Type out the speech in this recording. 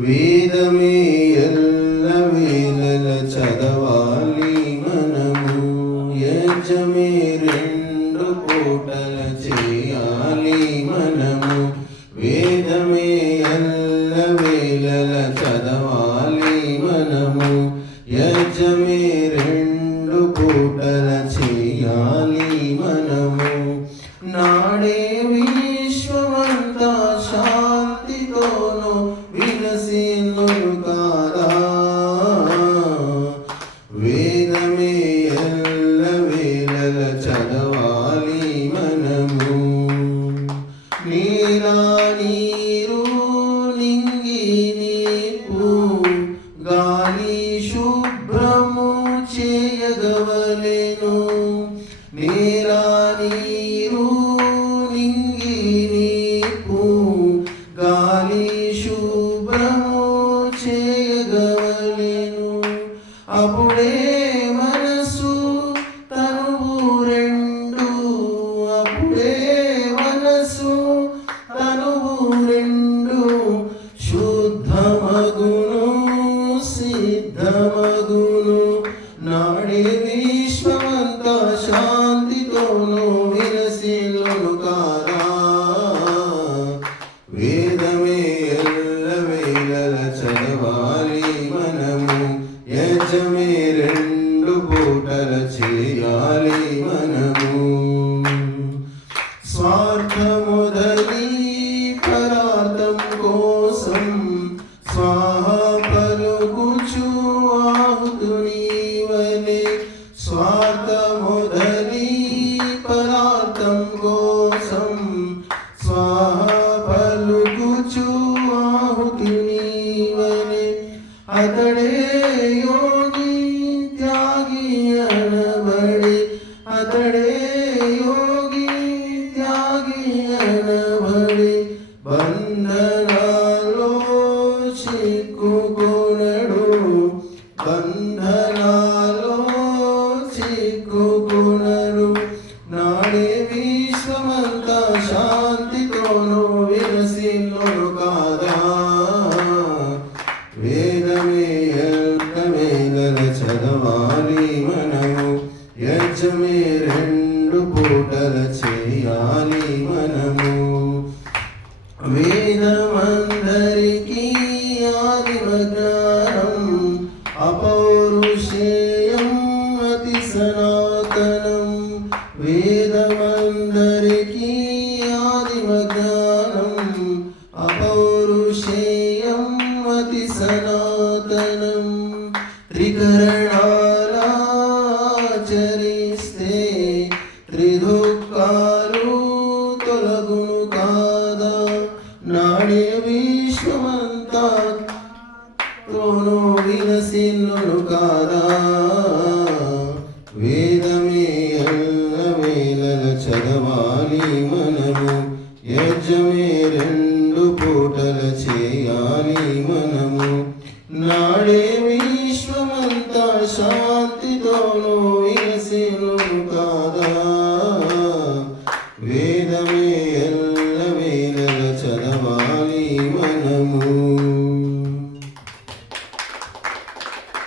వేదమే ఎల్లవేళల చదవాలి మనము, యజ్ఞమే రెండు పూటల చేయాలి మనము. వేదమే ఎల్లవేళల చదవాలి మనము, యజ్ఞమే రెండు పూటల చేయాలి మనము. నాడే విశ్వమంతా శాంతితోను విలసిల్లును కాదా, వేదమే ఎల్లవేళల చదవాలి మనము. నీరా నీరు నింగి నీపు గాలి శుభ్రము చేయగవలెను. నీరా నీరు నింగి నీపు గాలి శుభ్రము చేయగవలెను. అప్పుడే మనసు తనువు రెండు, అప్పుడే మనసు తనువు రెండు శుద్ధమగును సిద్ధమగును. నాడే విశ్వమంతా శాంతితోను విలసిల్లును కాదా, వేదమే ఎల్లవేళల చదవాలి మనము, యజ్ఞమే రెండు పూటల చేయాలి మనము. స్వార్థముదలి పరార్థం కోసం స్వాహ పలుకుచు ఆహుతునివలె. స్వార్థముదలి పరార్థం కోసం స్వాహ పలుకుచు ఆహుతునివలె. అతడే యోగి త్యాగి అనబడి, అతడే యోగి త్యాగి అనబడి బంధనాలో చిక్కుకొనడు, బంధనాలో చిక్కుకొనడు. నాడే విశ్వమంతా శాంతితోను విలసిల్లును కాదా, వేదమే ఎల్లవేళల చదవాలి మనము, యజ్ఞమే రెండు పూటల చేయాలి మనము. వేదమందరికీ ఆదిమ జ్ఞానం, అపౌరుషేయం అతి సనాతనం. వేదమందరికీ ఆదిమ జ్ఞానం, అపౌరుషేయం అతి సనాతనం. త్రికరణాలాచరిస్తే త్రిదుఃఖాలు తొలగును కాదా, నాడే విశ్వమంతా తోను విలసిల్లును కాదా, వేదమే ఎల్లవేళల చదవాలి మనము, యజ్ఞమే రెండు పూటల చేయాలి మనము. నాడే విశ్వమంతా శాంతితోను విలసిల్లును